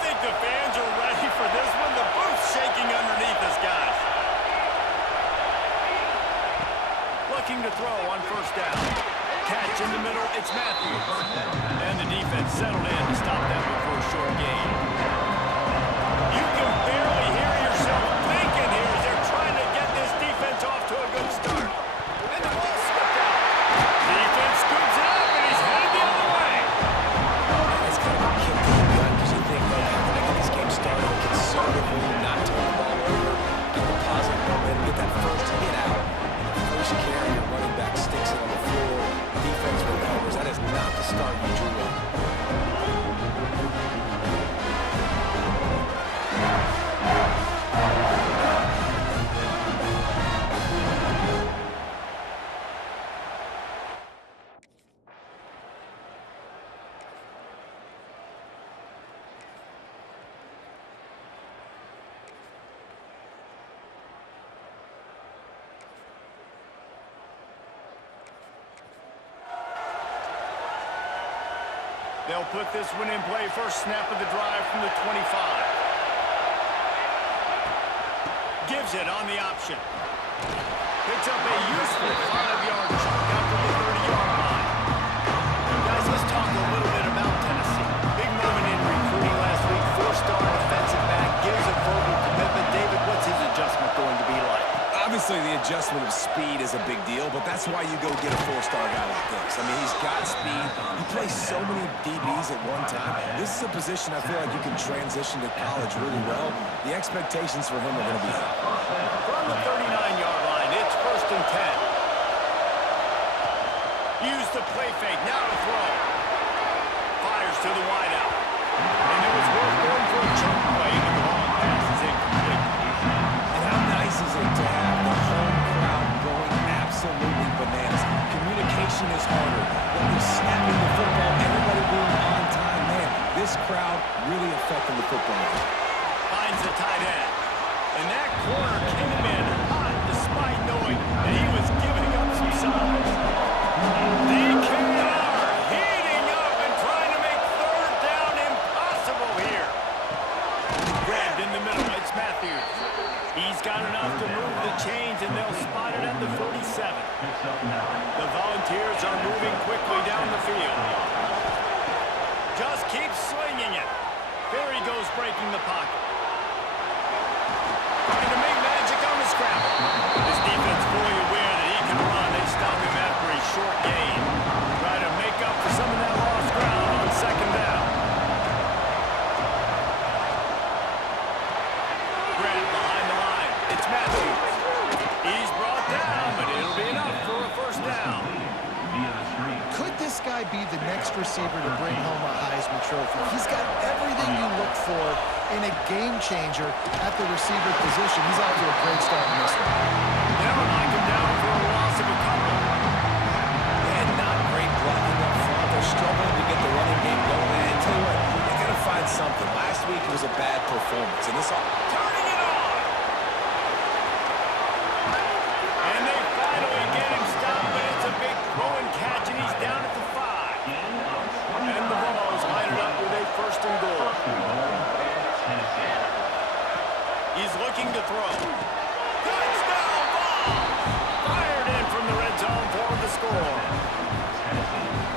think the fans are ready for this one? The booth's shaking underneath us, guys. Looking to throw on first down. Catch in the middle, it's Matthews. And the defense settled in to stop that one for a short gain. You can barely hear yourself thinking here as they're trying to get this defense off to a good start. And the ball slipped out. Defense scoops it up, and he's headed the other way. It's kind of a kick to the gut because you think, man, how can I get this game started conservatively, not turn the ball over, get the positive momentum, get that first hit out. First carry, your running back sticks it on the floor. Defense recovers. That is not the start you drew up. They'll put this one in play. First snap of the drive from the 25. Gives it on the option. Picks up a useful 5-yard chunk after the 30-yard line. Guys, let's talk a little bit about Tennessee. Big moment in recruiting last week. 4-star defensive back gives a verbal commitment. David, what's his adjustment going to be like? Obviously, the adjustment of speed is a big deal, but that's why you go get a 4-star guy like this. I mean, he's got speed. He plays so many DBs at one time. This is a position I feel like you can transition to college really well. The expectations for him are going to be high. From the 39-yard line, it's 1st and 10. Use the play fake, now to throw. Fires to the wideout. And it was worth going for a chunk play, but the long pass is incomplete. And how nice is it to have the home crowd going absolutely bananas? Communication is harder. When you're snapping the football, everybody being on time, man, this crowd really affecting the football. Finds the tight end. And that corner came in hot despite knowing that he was giving up some size. DKR heating up and trying to make third down impossible here. Grabbed in the middle, it's Matthews. He's got enough to move the chains, and they'll spot it at the 47. The Volunteers are moving quickly down the field. Just keeps swinging it. There he goes, breaking the pocket. Trying to make magic on the scramble. This defense fully aware that he can run. They stop him after a short gain. Try to make up for some of that lost ground on second down. Grant behind the line. It's Matthews. He's brought down, but it'll be enough for a first down. Could this guy be the next receiver to bring home a Heisman Trophy? He's got everything you look for in a game changer at the receiver position. He's off to a great start in this one. They'll knock him down for a loss of a couple. And not great blocking up front. They're struggling to get the running game going. And tell you what, they got to find something. Last week it was a bad performance, and this all Turning it on. And they finally get him stopped, but it's a big throw and catch, and he's down at the 5. And the Vols line it up with a 1st and goal. He's looking to throw. Touchdown ball! Fired in from the red zone for the score.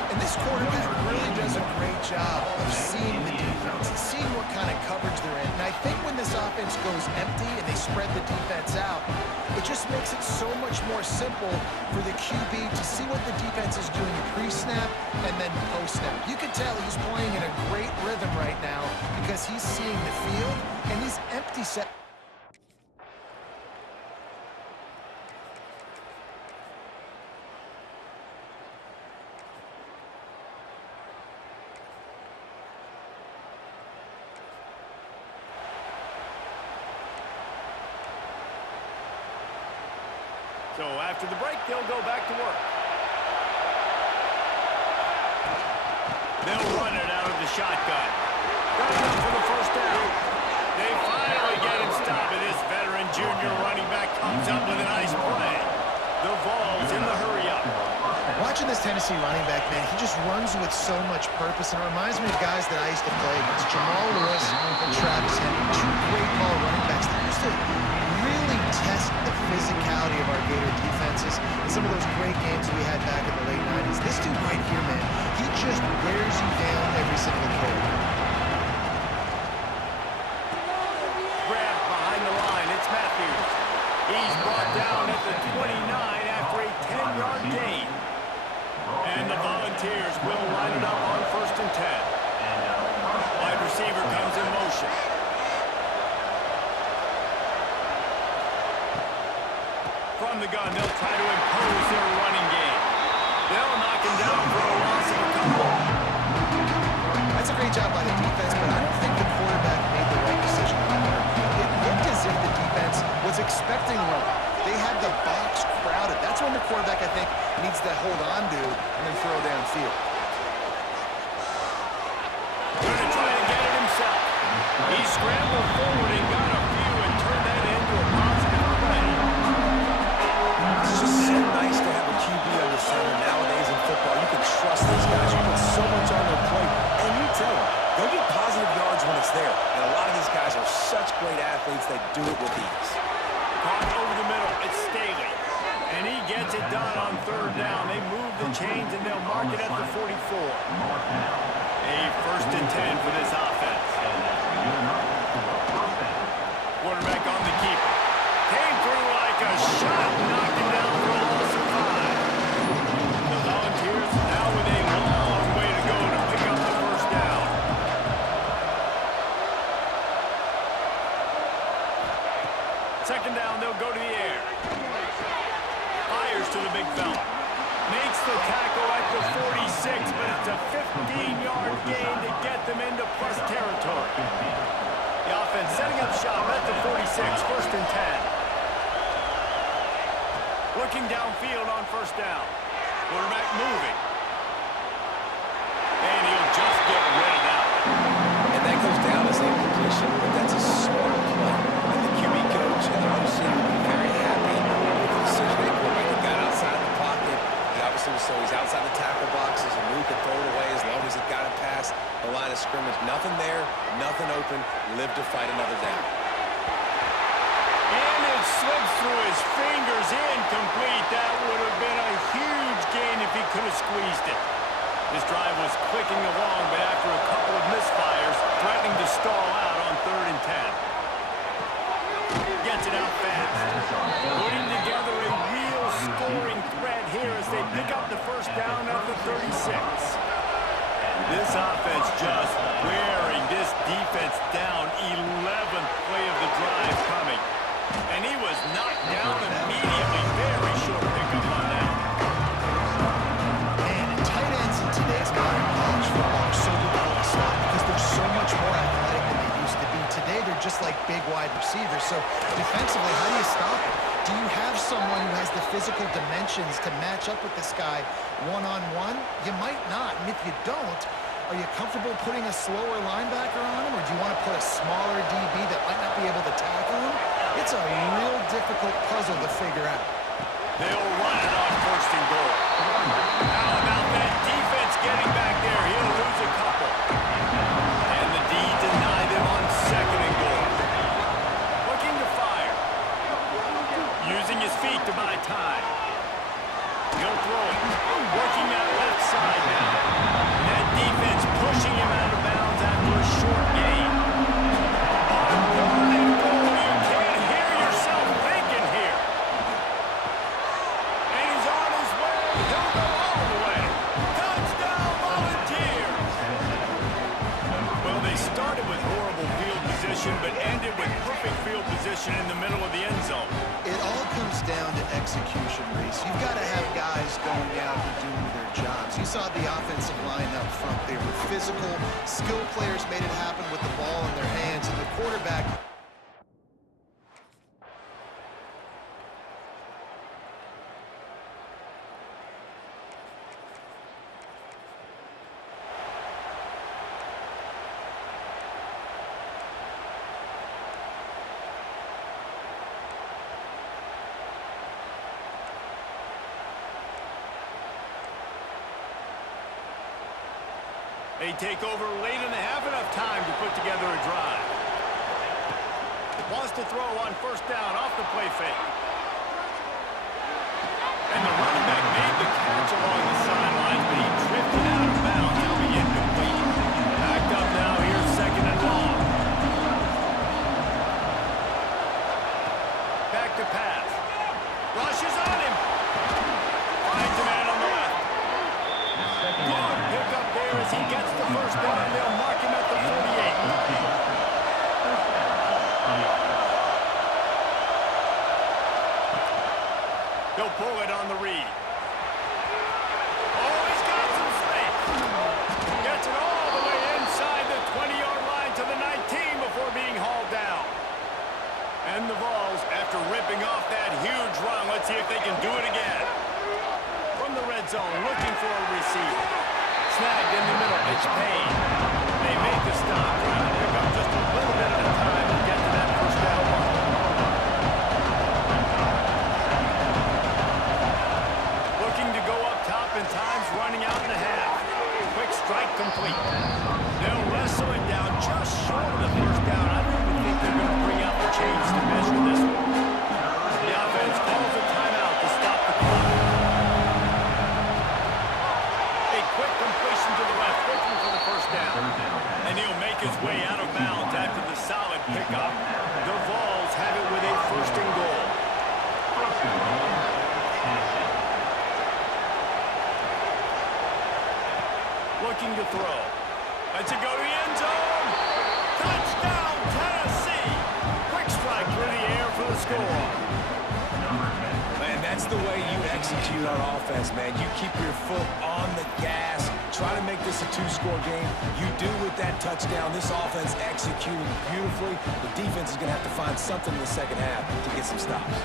And this quarterback really does a great job of seeing the defense and seeing what kind of coverage they're in. And I think when this offense goes empty and they spread the defense out, it just makes it so much more simple for the QB to see what the defense is doing pre-snap and then post-snap. You can tell he's playing in a great rhythm right now because he's seeing the field and he's empty set. So after the break, they'll go back to work. They'll run it out of the shotgun. Got enough for the first down. They finally get him stopped, and this veteran junior running back comes up with a nice play. The Vols in the hurry-up. Watching this Tennessee running back, man, he just runs with so much purpose, and it reminds me of guys that I used to play against. Jamal Lewis and Travis Henry, two great ball running backs that used to really test the physicality of our Gator defenses in some of those great games we had back in the late 90s. This dude right here, man, he just wears you down every single carry. Grab behind the line. It's Matthews. He's brought down at the 29 after a 10-yard gain. And the Volunteers will line it up on 1st and 10. Wide receiver comes in motion. From the gun, they'll try to impose their running game. They'll knock him down for a loss of a couple. That's a great job by the defense, but I don't think the quarterback made the right decision. It looked as if the defense was expecting run. They had the box crowded. That's when the quarterback, I think, needs to hold on to and then throw downfield. Going to try to get it himself. He scrambled forward and got a few and turned that into a positive play. It's just so nice to have a QB under center. Nowadays in football, you can trust these guys. You put so much on their plate, and you tell them, go get positive yards when it's there. And a lot of these guys are such great athletes, they do it with ease. Caught over the middle. It's Staley. And he gets it done on 3rd down. They move the chains, and they'll mark it at the 44. A 1st and 10 for this offense. Quarterback on the keeper. Came through like a shot. Knocked him down for a loss of 5. The Volunteers now with a long way to go to pick up the 1st down. Second down, they'll go to the air. Fires to the big fella. Makes the tackle at the 46, but it's a 15-yard gain to get them into plus territory. The offense setting up shop at the 46, 1st and 10. Looking downfield on 1st down. Quarterback moving. And he'll just get rid of that. And that goes down as an incompletion, but that's a smart play. And the QB coach and the OC will be very happy with the decision they quarterback that got outside the pocket. He obviously was so he's outside the tackle boxes and Luke could throw it away as long as it got it past the line of scrimmage. Nothing there, nothing open. Live to fight another down. And it slips through his fingers, incomplete. That would have been a huge gain if he could have squeezed it. This drive was clicking along, but after a couple of misfires, threatening to stall out on 3rd and 10. Gets it out fast. Putting together a real scoring threat here as they pick up the 1st down at the 36. This offense just wearing this defense down. 11th play of the drive coming. And he was knocked down immediately. Very short pickup on that. Man, and tight ends in today's modern college football are so difficult to stop because they're so much more athletic than they used to be. Today, they're just like big wide receivers. So defensively, how do you stop it? Do you have someone who has the physical dimensions to match up with this guy one-on-one? You might not. And if you don't, are you comfortable putting a slower linebacker on him, or do you want to put a smaller DB that might not be able to tackle him? It's a real difficult puzzle to figure out. They'll run it on 1st and goal. How about that defense getting back there? He'll lose a couple. And the D denied him on 2nd and goal. Looking to fire. Using his feet to buy time. He'll throw it. Working that left side now. And that defense pushing him out of bounds after a short gain. On 3rd and goal, you can't hear yourself thinking here. And he's on his way. He'll go all the way. Touchdown, Volunteers. Well, they started with horrible field position, but ended with perfect field position in the middle of the end zone. It all comes down to execution, Reese. You've got to have guys going out and doing their jobs. You saw the offensive line up front. They were physical. Skilled players made it happen with the ball in their hands, and the quarterback They take over late and they have enough time to put together a drive. Wants to throw on first down off the play fake. And the running back made the catch along the sidelines, but he drifted out of bounds. It'll be incomplete. Backed up now. Here's second and long. Back to pass. Rushes on him. Finds a man on the left. Good pick up there as he gets the first down. They'll mark him at the 48. He'll pull it on the read. Oh, he's got some space. Gets it all the way inside the 20-yard line to the 19 before being hauled down. And the Vols, after ripping off that huge run, let's see if they can do it again. From the red zone, looking for a receiver. Snagged in the middle. It's Payne. They make the stop, trying to pick up just a little bit at a time to get to that first down mark. And time's running out in the half. Quick strike complete. They'll wrestle it down just short of the first down. I don't even think they're going to bring out the chains to measure this one. The offense calls a timeout to stop the clock. A quick completion to the left, looking for the first down. And he'll make his way out of bounds after the solid pickup. The Vols have it with a first and goal. Looking to throw. Lets it go to the end zone. Touchdown, Tennessee. Quick strike through the air for the score. Man, that's the way you execute on offense, man. You keep your foot on the gas. Try to make this a two-score game. You do with that touchdown. This offense executing beautifully. The defense is going to have to find something in the second half to get some stops.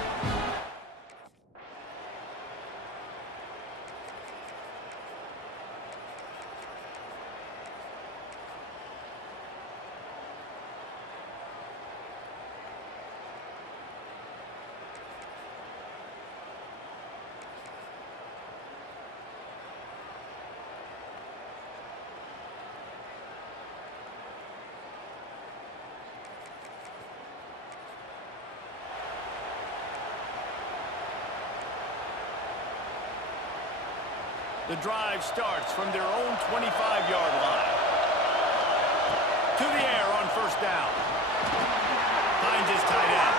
The drive starts from their own 25-yard line. To the air on first down. Finds his tight end.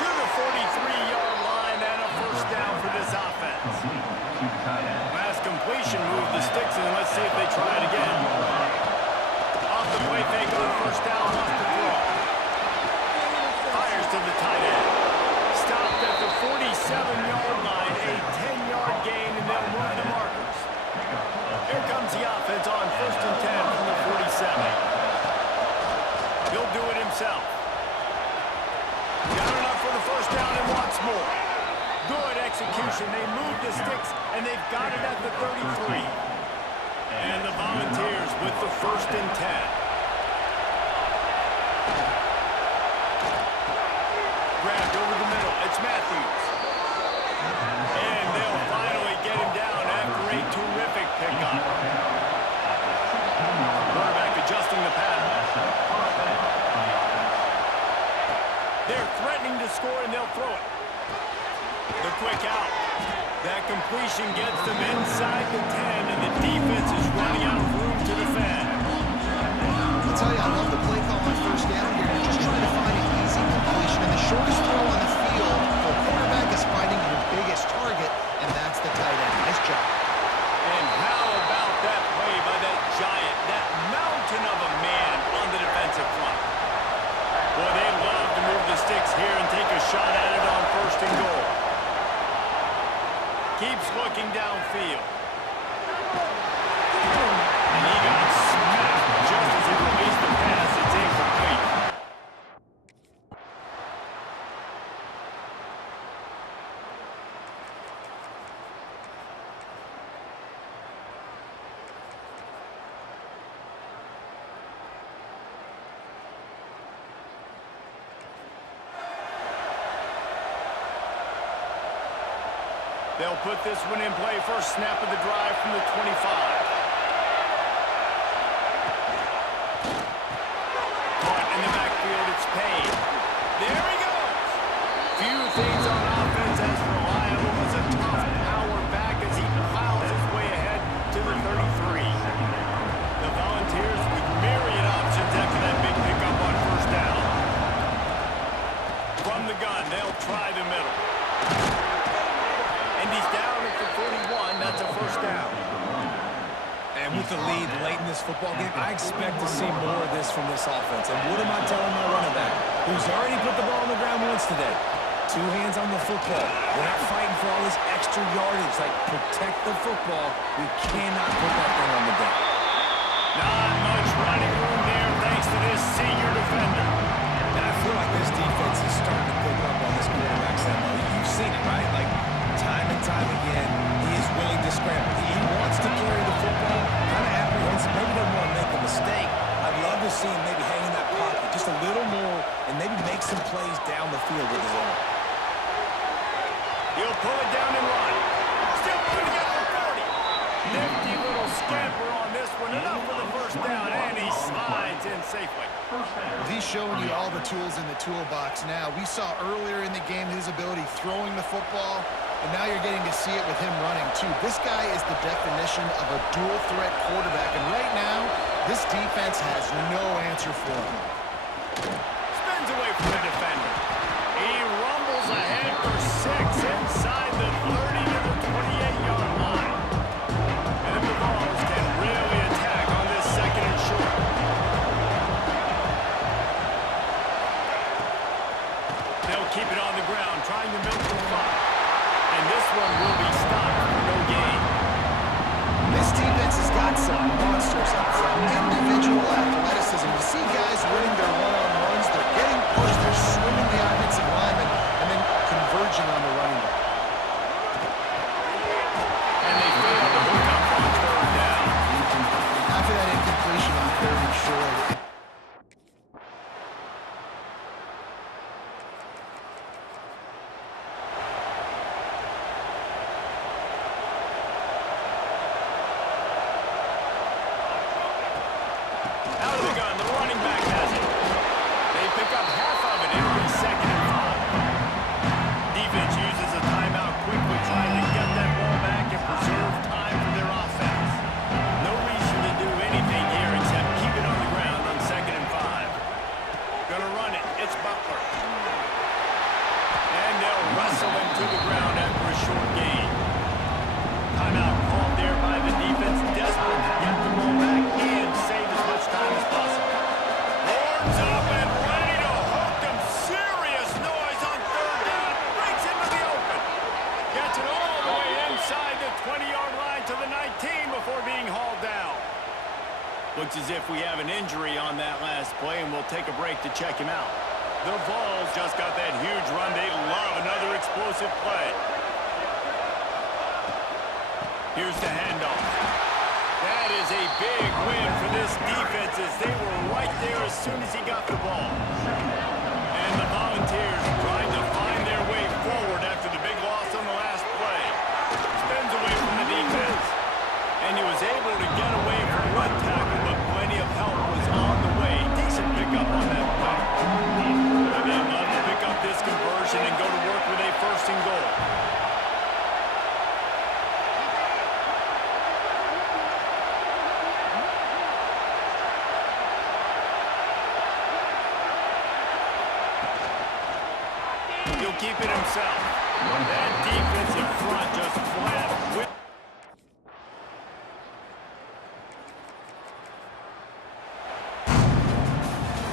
To the 43-yard line and a first down for this offense. Last completion moved the sticks, and let's see if they try it again. Off the play fake on first down, wants to throw. Fires to the tight end. Stopped at the 47-yard line, a 10-yard gain, and they'll move the markers. Here comes the offense on first and 10 from the 47. He'll do it himself. Got enough for the first down and wants more. Good execution. They move the sticks, and they've got it at the 33. And the Volunteers with the first and 10. Grabbed over the middle. It's Matthews. And they'll finally get him down after a terrific pickup. Quarterback adjusting the pattern. They're threatening to score, and they'll throw it. The quick out. That completion gets them inside the 10, and the defense is running out of room to defend. I'll tell you, I love the play call on first down here. You're just trying to find an easy completion, and the shortest throw on the field for a quarterback is finding your biggest target, and that's the tight end. Nice job. And how about that play by that giant, that mountain of a man on the defensive front? Boy, they love to move the sticks here and take a shot at it on first and goal. Keeps looking downfield. And he got smacked just as he released the pass. It's incomplete. They'll put this one in play. First snap of the drive from the 25. things on offense as reliable as a tough power back as he plows his way ahead to the 33. The Volunteers with myriad options after that big pickup on first down. From the gun, they'll try the middle. And he's down at the 41. That's a first down. And with the lead late in this football game, I expect to see more of this from this offense. And what am I telling my running back, who's already put the ball on the ground once today? 2 hands on the football. We're not fighting for all this extra yardage. Like, protect the football. We cannot put that thing on the ground. Not much running room there thanks to this senior defender. And I feel like this defense is starting to pick up on this quarterback's MO. You've seen it, right? Like, time and time again, he is willing to scramble. He wants to carry the football, kind of apprehensive, maybe doesn't want to make a mistake. I'd love to see him maybe hang in that pocket just a little more and maybe make some plays down the field with his arm. He'll pull it down and run. Still going to get the 40. Nifty little scamper on this one. Enough for the first down, and he slides in safely. He's showing you all the tools in the toolbox now. We saw earlier in the game his ability throwing the football, and now you're getting to see it with him running too. This guy is the definition of a dual-threat quarterback, and right now, this defense has no answer for him. Spins away from the defender. He rumbles ahead for 6 inside the 30 to the 28-yard line. And the Vols can really attack on this second and short. They'll keep it on the ground, trying to milk the clock. And this one will be stopped for no gain. This defense has got some monsters up front. Individual athleticism. You see guys winning their one-on-ones. They're getting pushed. They're swimming the offensive lineman and then converging on the running back. And they fail to hook up on third down. After that incompletion on third and short, Out of the gun, the running back has it. They pick up half of it. It'll be 2nd and 5. Defense uses a timeout quickly, trying to get that ball back and preserve time for their offense. No reason to do anything here except keep it on the ground on 2nd and 5. Gonna run it. It's Butler. And they'll wrestle him to the ground after a short gain. Timeout called there by the defense, desperate to get the ball back and save as much time as possible. Horns up and ready to hook them. Serious noise on third down. Breaks into the open. Gets it all the way inside the 20-yard line to the 19 before being hauled down. Looks as if we have an injury on that last play, and we'll take a break to check him out. The Vols just got that huge run. They love another explosive play. Here's the handoff. That is a big win for this defense as they were right there as soon as he got the ball. And the Volunteers trying to find their way forward after the big loss on the last play. Spins away from the defense. And he was able to get away from one tackle, but plenty of help was on the way. Decent pickup on that play. And they'd love to pick up this conversion and go to work with a 1st and goal. He'll keep it himself. That defensive front just flat.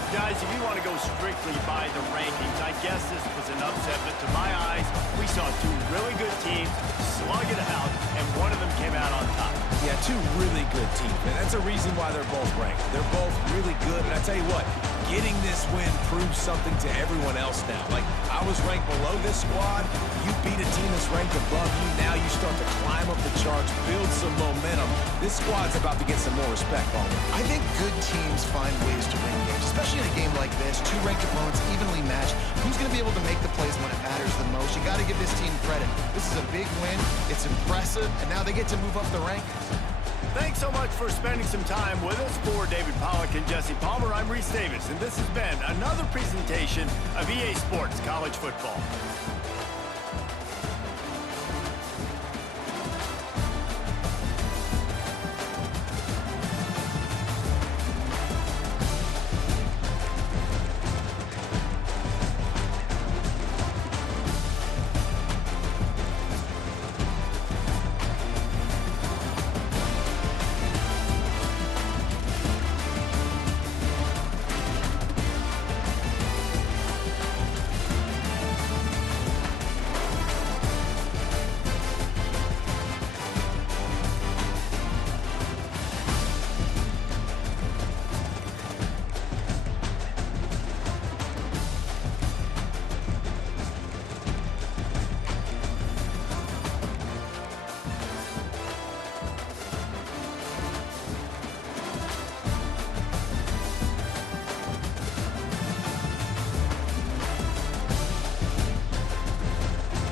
Guys, if you want to go strictly by the rankings, I guess this was an upset, but to my eyes, we saw 2 really good teams slug it out, and one of them came out on top. Yeah, 2 really good teams, and that's a reason why they're both ranked. They're both really good, and I tell you what, getting this win proves something to everyone else now. Like, I was ranked below this squad. You beat a team that's ranked above you. Now you start to climb up the charts, build some momentum. This squad's about to get some more respect on them. I think good teams find ways to win games, especially in a game like this. 2 ranked opponents evenly matched. Who's going to be able to make the plays when it matters the most? You got to give this team credit. This is a big win. It's impressive, and now they get to move up the rankings. Thanks so much for spending some time with us. For David Pollack and Jesse Palmer, I'm Reese Davis, and this has been another presentation of EA Sports College Football.